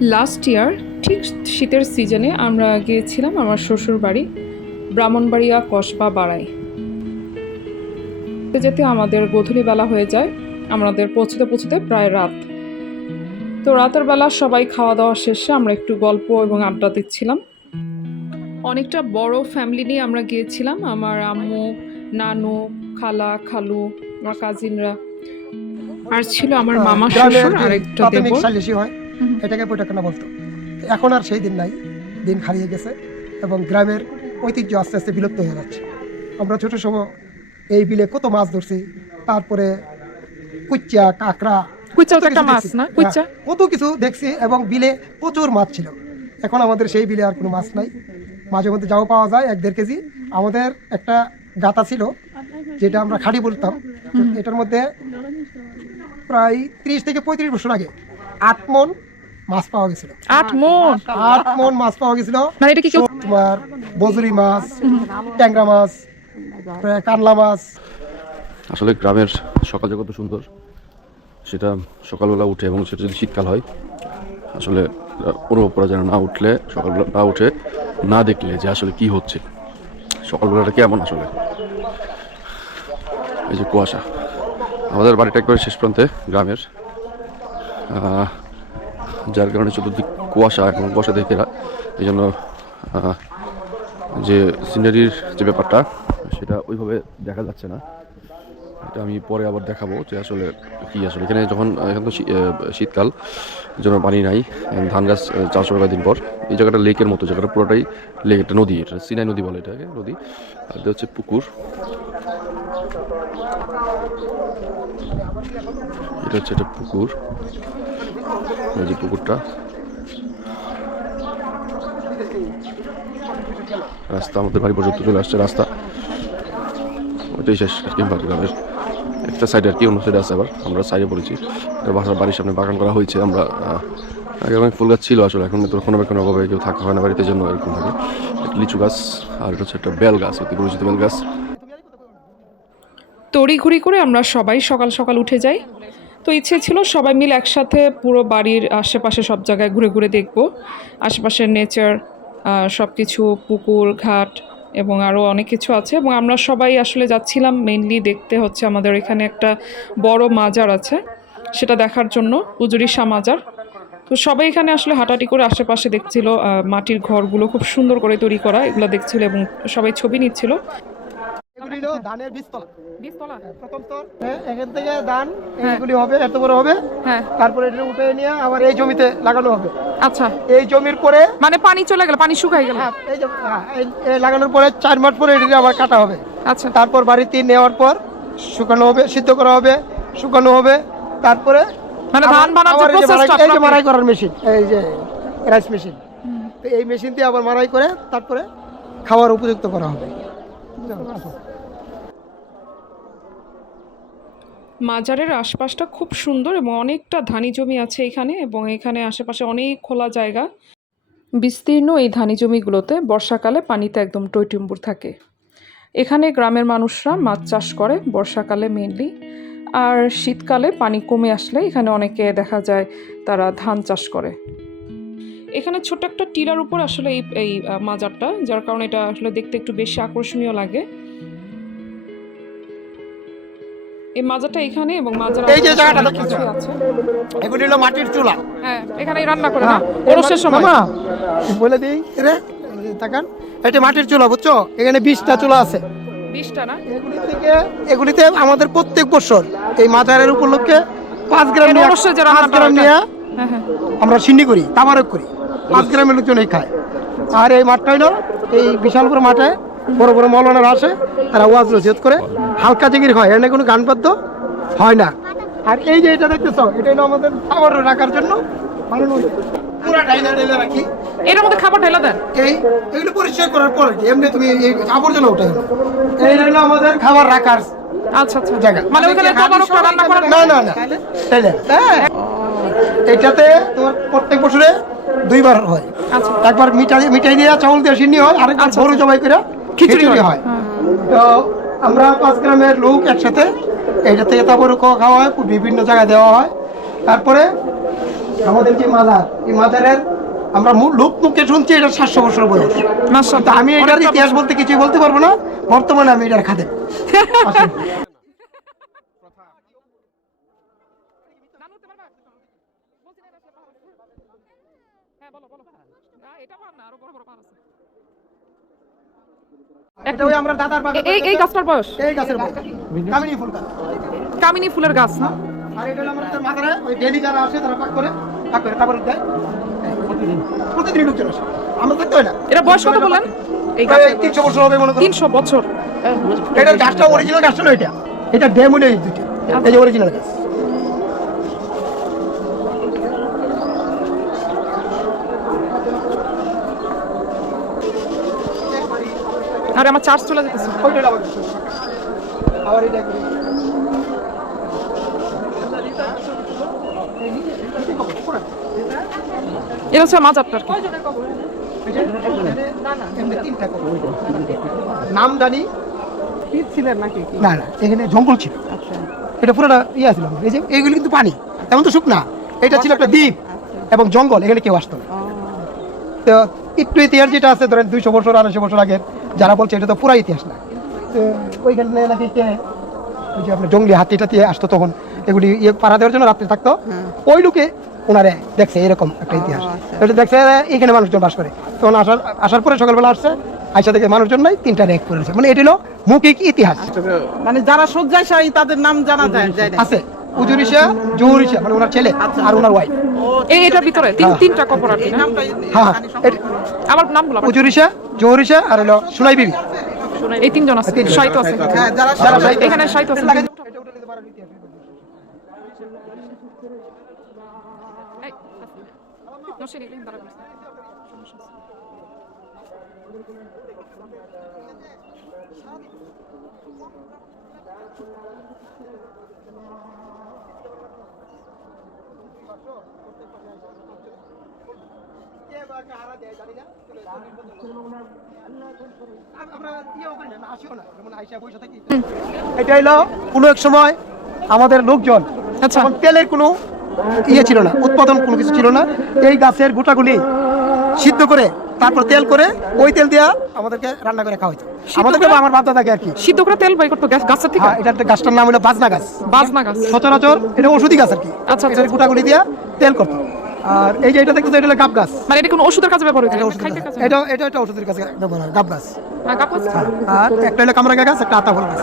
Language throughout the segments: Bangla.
লাস্ট ইয়ার ঠিক শীতের সিজনে আমরা গিয়েছিলাম আমার শ্বশুর বাড়ি ব্রাহ্মণবাড়িয়া কসবা বাড়াই। যেতে আমাদের গোধূলিবেলা হয়ে যায়, আমাদের পৌঁছতে পৌঁছতে প্রায় রাত। তো রাতের বেলা সবাই খাওয়া দাওয়া শেষে আমরা একটু গল্প এবং আড্ডা দিচ্ছিলাম। অনেকটা বড় ফ্যামিলি নিয়ে আমরা গিয়েছিলাম, আমার আম্মু, নানু, খালা, খালু, আমার কাজিনরা, আর ছিল আমার মামা শ্বশুর আর একটা দেবর। এটাকে বৈঠকখানা বলতো। এখন আর সেই দিন নাই, দিন হারিয়ে গেছে এবং গ্রামের ঐতিহ্য আস্তে আস্তে বিলুপ্ত হয়ে যাচ্ছে। আমরা ছোট সময় এই বিলে কত মাছ ধরছি, তারপরে কুচ্চা, কাঁকড়া, কত কিছু দেখছি এবং বিলে প্রচুর মাছ ছিল। এখন আমাদের সেই বিলে আর কোনো মাছ নাই, মাঝে মধ্যে যাও পাওয়া যায় 1-1.5 কেজি। আমাদের একটা গাতা ছিল যেটা আমরা খাড়ি বলতাম, এটার মধ্যে প্রায় 30 থেকে 35 বছর আগে 8 মণ মাছ পাওয়া গেছিল। 8 মণ মাছ পাওয়া গেছিল। মানে এটা কি তোমার বজুরি মাছ, ট্যাংরা মাছ, কানলা মাছ। আসলে গ্রামের সকাল যে কত সুন্দর, সেটা সকালবেলা উঠে, এবং সেটা যদি শীতকাল হয় আসলে অনুভব করা যায় না উঠলে, সকালবেলা না উঠে না দেখলে যে আসলে কি হচ্ছে, সকালবেলাটা কেমন। আসলে এই যে কুয়াশা, আমাদের বাড়িটা একবারে শেষ প্রান্তে গ্রামের, যার কারণে চতুর্দিক কুয়াশা এবং কুয়াশা দেখে এই জন্য যে সিনারির যে ব্যাপারটা সেটা ওইভাবে দেখা যাচ্ছে না। এটা আমি পরে আবার দেখাবো যে আসলে কি। আসলে এখানে যখন এখন তো শীতকাল, জন্য পানি নাই, ধান গাছ চাষ করার দিন পর এই জায়গাটা লেকের মতো, জায়গাটা পুরোটাই লেক, একটা নদী, এটা সিনাই নদী বলে এটাকে, নদী। আর এটা হচ্ছে পুকুর, এটা হচ্ছে একটা পুকুর, ওই যে পুকুরটা। রাস্তা আমাদের বাড়ি পর্যন্ত চলে আসছে, রাস্তা ওইটাই শেষ আর কি। গ্রামের একটা সাইডে আর কি, অন্য সাইডে আছে আবার, আমরা সাইডে পড়েছি। বাসার বাড়ির সামনে বাগান করা হয়েছে। আমরা আগে অনেক ফুল গাছ ছিল, আসলে এখন তো রক্ষণাবেক্ষণ অভাবে কেউ থাকা হয় না বাড়িতে, জন্য এরকম থাকে। একটা লিচু গাছ, আর এটা হচ্ছে একটা বেল গাছ, অতি পরিচিত বেল গাছ। তড়িঘড়ি করে আমরা সবাই সকাল সকাল উঠে যাই। তো ইচ্ছে ছিল সবাই মিলে একসাথে পুরো বাড়ির আশেপাশে সব জায়গায় ঘুরে ঘুরে দেখব, আশেপাশের নেচার, সব কিছু, পুকুর, ঘাট এবং আরও অনেক কিছু আছে। এবং আমরা সবাই আসলে যাচ্ছিলাম মেইনলি দেখতে হচ্ছে আমাদের এখানে একটা বড় মাজার আছে, সেটা দেখার জন্য, উজুরি শাহ মাজার। তো সবাই এখানে আসলে হাঁটাহাঁটি করে আশেপাশে দেখছিল, মাটির ঘরগুলো খুব সুন্দর করে তৈরি করা, এগুলো দেখছিল এবং সবাই ছবি নিচ্ছিল। ধানের বীজতলা প্রথম স্তর, এখান থেকে ধান এগুলি হবে, এত বড় হবে। তারপরে এটা উঠে নিয়ে আবার এই জমিতে লাগানো হবে। আচ্ছা, এই জমির পরে মানে পানি চলে গেল, পানি শুকাই গেল, এই যে লাগানোর পরে 4 মাস পরে এটা আবার কাটা হবে। আচ্ছা, তারপর বাড়িতে নেওয়ার পর শুকানো হবে, সিদ্ধ করা হবে, শুকানো হবে। তারপরে মানে ধান বানানোর প্রসেসটা, এই যে মাড়াই করার মেশিন, এই যে রাইস মেশিন, তো এই মেশিন দিয়ে আবার মাড়াই করে তারপরে খাওয়ার উপযুক্ত করা হবে। মাজারের আশপাশটা খুব সুন্দর এবং অনেকটা ধানি জমি আছে এখানে, এবং এখানে আশেপাশে অনেক খোলা জায়গা, বিস্তীর্ণ। এই ধানি জমিগুলোতে বর্ষাকালে পানিতে একদম টইটুম্বুর থাকে। এখানে গ্রামের মানুষরা মাছ চাষ করে বর্ষাকালে মেইনলি, আর শীতকালে পানি কমে আসলে এখানে অনেকে দেখা যায় তারা ধান চাষ করে। এখানে ছোট্ট একটা টিলার উপর আসলে এই মাজারটা, যার কারণে এটা আসলে দেখতে একটু বেশি আকর্ষণীয় লাগে। এই মাজারটা এখানে, এবং মাজার এই যে জায়গাটা দেখতেছো আছে, এগুলি হলো মাটির চুলা। হ্যাঁ, এখানেই রান্না করে না ওরসের সময়। মামা বলে দেই রে, তাকান, এটা মাটির চুলা, বুঝছো? এখানে 20টা চুলা আছে। 20টা না? এগুলিতে আমাদের প্রত্যেক বছর এই মাজারের উপলক্ষে 5 গ্রাম নিয়ে আমরা সিন্নি করি, তামারক করি। 5 গ্রামের লোকজন এই খায়। আর এই মাঠটা হলো এই বিশাল বড় মাঠে বড় বড় মৌলানারা আসে, তারা ওয়াজ নসিহত করে, হালকা জিগির হয়, এখানে কোনো গান বাদ্য হয় না। আর এই যে এটা দেখতেছ, এটা হলো আমাদের খাবার রাখার জন্য পুরা ঢাইলা ঢাইলা রাখি। এর মধ্যে খাবার ঢেলে দেন, এইগুলো পরিষ্কার করার পর এমনি তুমি এই আবর্জনা ওঠে। এই হলো আমাদের খাবার রাখার আচ্ছা আচ্ছা জায়গা, মানে ওখানে খাবারটা রান্না করা না না না তাইলে এটাতে তোমার প্রত্যেক বছরে 2 বার হয়। আচ্ছা, একবার মিঠাই দিয়ে, চাউল দিয়ে সিন্নি হয়, আরেকবার গরু জবাই করে খিচুড়ি হয়। তো আমরা 5 গ্রামের লোক একসাথে এটা থেকে তারপরে খাওয়া হয়, বিভিন্ন জায়গায় দেওয়া হয়। তারপরে আমাদের যে মাজার, এই মাজারের আমরা লোক মুখে শুনছি এটা 700 বছর বয়স। মাশাআল্লাহ। তো আমি এটার ইতিহাস বলতে কিছুই বলতে পারবো না, বর্তমানে আমি এটার খাদেম। এটা ওই আমরা দাদার বাগান, এই গাছটার বয়স এই গাছের বয়স কামিনী ফুল গাছ। কামিনী ফুলের গাছ না? আর এটা হলো আমাদের মাজারে ওই ডেইলি যারা আসে তারা পাক করে তারপরে দেয় প্রতিদিন লোকজন আসে, আমরা থাকতে হয় না। এটা বয়স কত বললেন? এই গাছ 300 বছর হবে মনে করো। 300 বছর। এটার গাছটা অরিজিনাল গাছটা না, এটা ডেমোনে এই দুটো, এই যে অরিজিনাল গাছ। আরে আমার চার্জ চলে যেতেছে। ওইটা আবার এটা করি। এটা হচ্ছে মাজারটার কি? নাম জানি ছিলেন নাকি? না না, এখানে জঙ্গল ছিল, এটা পুরোটা ইয়ে ছিল। এই যে এইগুলি কিন্তু পানি, তেমন তো শুকনা, এটা ছিল একটা দ্বীপ এবং জঙ্গল, এখানে কেউ আসতো না। তো একটু ইতিহাস যেটা আছে ধরেন 200 বছর 250 বছর আগের, যারা বলছে এটা তো পুরা ইতিহাস না। তো ওইখানে নাকি ওই যে আপনার জঙ্গলি হাতি টাতি আসতো তখন, এগুলি ইয়ে পাড়া দেওয়ার জন্য রাত্রে থাকতো। ওই লোকে ওনারে দেখছে এরকম একটা ইতিহাস, এটা দেখছে এখানে মানুষজন বাস করে। তখন আসার পরে সকালবেলা আসছে, আইসা থেকে মানুষজন নাই 3টা রেক করেছে, মানে এটা হলো মৌখিক ইতিহাস। মানে যারা শয্যাশায়ী তাদের নাম জানা যায় আছে উজুরিশা, জহুরিশা, মানে ওনার ছেলে আর ওনার ওয়াইফ। এটার ভিতরে তিনটা কবর আর কি না? হ্যাঁ, আমার নামগুলো আবার। উজুরিশা, জহুরিশা আর হলো সুনাই বিবি। এই 3 জন আছে, সাহিত্য আছে। হ্যাঁ, যারা এখানে সাহিত্য আছে। এই, নসিন, এখানে দাঁড়া বলছে। সমস্যা আছে। এটা হলো কোনো এক সময় আমাদের লোকজন, আচ্ছা। তখন তেলের কোনো ইয়ে ছিল না, উৎপাদন কোনো কিছু ছিল না। এই গাছের গোটাগুলি সিদ্ধ করে তারপর তেল করে ওই তেল দিয়া আমাদেরকে রান্না করে খাওয়া হতো, আমাদেরকে বা আমার বাপ দাদাকে আর কি। সিদ্ধ করে তেল বাই করতো গাছের থেকে? হ্যাঁ, এটার গাছটার নাম হলো বাজনা গাছ। বাজনা গাছ। সচরাচর এটা ওষুধি গাছ আর কি। আচ্ছা, এটার গোটাগুলি দিয়া তেল করতো। আর এই যে এটা দেখতেছো, এটা হলো গাব গাছ। মানে এটা কোনো ওষুধের কাজে ব্যবহার হতো? এটা ওষুধের কাজে, এটা ওষুধের কাছে ব্যবহার হয়, গাব গাছ। হ্যাঁ, গাছ আছে। আর একটা হলো কামরাঙ্গা গাছ, একটা আতা ফল গাছ।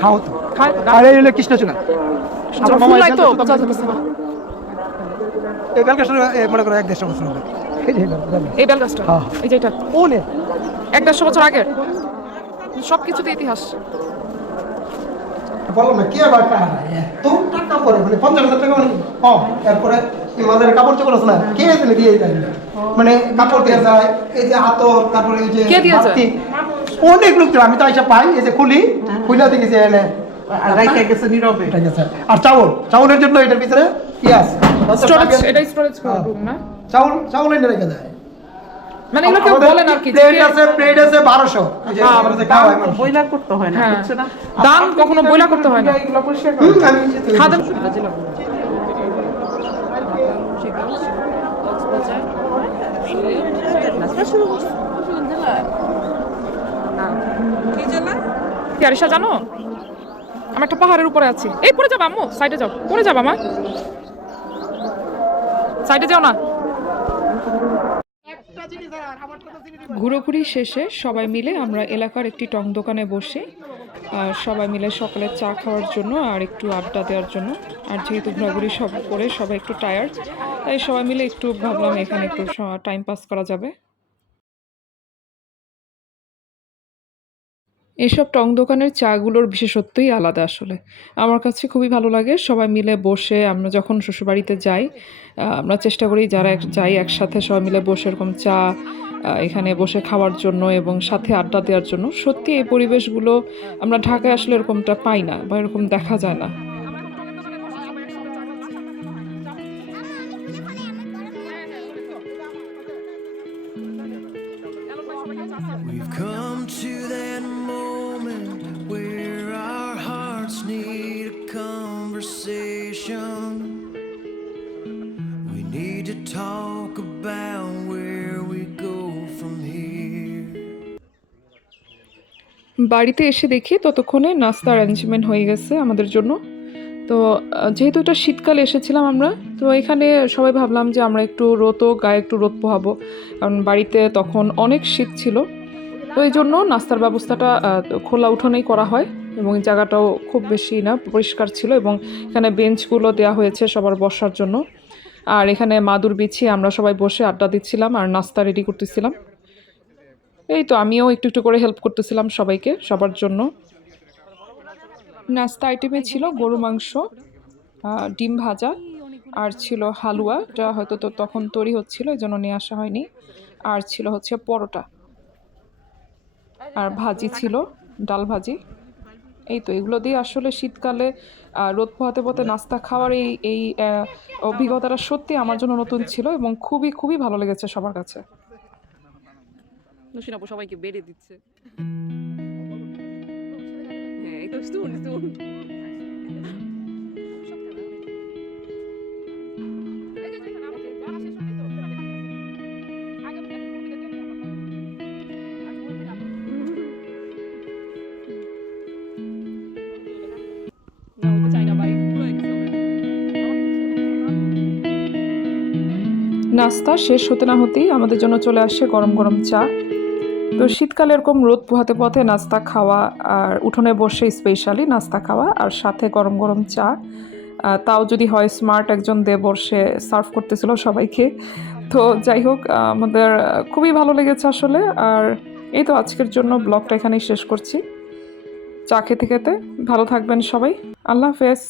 খাও তো। খায় আর এই হলো কৃষ্ণচূড়া। আমার মামা ফুলাই তো এখানে বোঝা যাচ্ছে না। এই বেলগাছটা মনে করো 1-150 বছর হবে। এই যে বেল। এই বেল গাছটা, হ্যাঁ। এই যে এটা ও নে 150 বছর আগের, সবকিছুতে ইতিহাস। বলো না, কে আবার তো টাকা পরে মানে 50,000 টাকা মানে কম। এরপরে এই মাঝের কাপড় চোপড় আছে না, কে এনে দিয়ে দেয়, মানে কাপড় দিয়ে যায়, এই যে হাতর, তারপরে এই যে কে দিয়ে যায়? বাতি, অনেক লোক আমি তো আইসা পাই, এই যে খুইলা দেখি যে এনে রাইখা গেছে নীরবে। এটা গেছে। আর চাউলের জন্য এটার ভিতরে কি আছে, স্টোরেজ, এটা স্টোরেজ রুম না? চাউল এনে রেখে দেয়। মানে এগুলো কেউ বলেন আর কি, প্লেট আছে 1200, এই যে আমাদের যে খাওয়া হয় মানুষ। বইলা করতে হয় না, হ্যাঁ। বুঝছে না? দান কখনো বইলা করতে হয় না। এগুলো পরিষ্কার করে আমি খাদেম কি আরিশা জানো, আমি একটা পাহাড়ের উপরে আছি। এই পড়ে যাবো আম্মু, সাইডে যাও, পড়ে যাবো মা, সাইডে যাও না। ঘুরোঘুরি শেষে সবাই মিলে আমরা এলাকার একটি টং দোকানে বসে সবাই মিলে সকালে চা খাওয়ার জন্য আর একটু আড্ডা দেওয়ার জন্য। আর যেহেতু ঘোরাঘুরি সব করে সবাই একটু টায়ার্ড, তাই সবাই মিলে একটু ভাবলাম এখানে একটু টাইম পাস করা যাবে। এসব টং দোকানের চাগুলোর বিশেষত্বই আলাদা আসলে, আমার কাছে খুবই ভালো লাগে। সবাই মিলে বসে আমরা যখন শ্বশুরবাড়িতে যাই, আমরা চেষ্টা করি যারা যাই একসাথে সবাই মিলে বসে এরকম চা এখানে বসে খাওয়ার জন্য এবং সাথে আড্ডা দেওয়ার জন্য। সত্যি এই পরিবেশগুলো আমরা ঢাকায় আসলে এরকমটা পাই না বা এরকম দেখা যায় না। We've come to that moment where our hearts need a conversation. to talk about where we go from here. বাড়িতে এসে দেখি ততক্ষণে নাস্তা অ্যারেঞ্জমেন্ট হয়ে গেছে আমাদের জন্য। তো যেহেতু এটা শীতকালে এসেছিলাম আমরা, তো এখানে সবাই ভাবলাম যে আমরা একটু গায়ে একটু রোদ পোহাবো, কারণ বাড়িতে তখন অনেক শীত ছিল। তো এই জন্য নাস্তার ব্যবস্থাটা খোলা উঠোনেই করা হয়, এবং এই জায়গাটাও খুব বেশি না, পরিষ্কার ছিল, এবং এখানে বেঞ্চগুলো দেওয়া হয়েছে সবার বসার জন্য। আর এখানে মাদুর বিছিয়ে আমরা সবাই বসে আড্ডা দিচ্ছিলাম আর নাস্তা রেডি করতেছিলাম। এই তো আমিও একটু একটু করে হেল্প করতেছিলাম সবাইকে, সবার জন্য। নাস্তা আইটেমে ছিল গরু মাংস, ডিম ভাজা, আর ছিল হালুয়া, যা হয়তো তো তখন তৈরি হচ্ছিল এই জন্য নিয়ে আসা হয়নি। আর ছিল হচ্ছে পরোটা, আর ভাজি ছিল, ডাল ভাজি। এই তো এগুলো দিয়ে আসলে শীতকালে রোদ পোহাতে পোহাতে নাস্তা খাওয়ার এই এই অভিজ্ঞতাটা সত্যি আমার জন্য নতুন ছিল, এবং খুবই খুবই ভালো লেগেছে সবার কাছে। নসীন আপু সবাইকে বেড়ে দিচ্ছে। হ্যাঁ এই তো শুন শুন। নাস্তা শেষ হতে না হতেই আমাদের জন্য চলে আসে গরম গরম চা। তো শীতকালে এরকম রোদ পোহাতে পোহাতে নাস্তা খাওয়া, আর উঠোনে বসে স্পেশালি নাস্তা খাওয়া, আর সাথে গরম গরম চা, তাও যদি হয় স্মার্ট একজন দেবর, সে সার্ভ করতেছিল সবাইকে। তো যাই হোক, আমাদের খুবই ভালো লেগেছে আসলে। আর এই তো আজকের জন্য ব্লগটা এখানেই শেষ করছি। চা খেতে খেতে ভালো থাকবেন সবাই। আল্লাহ হাফেজ।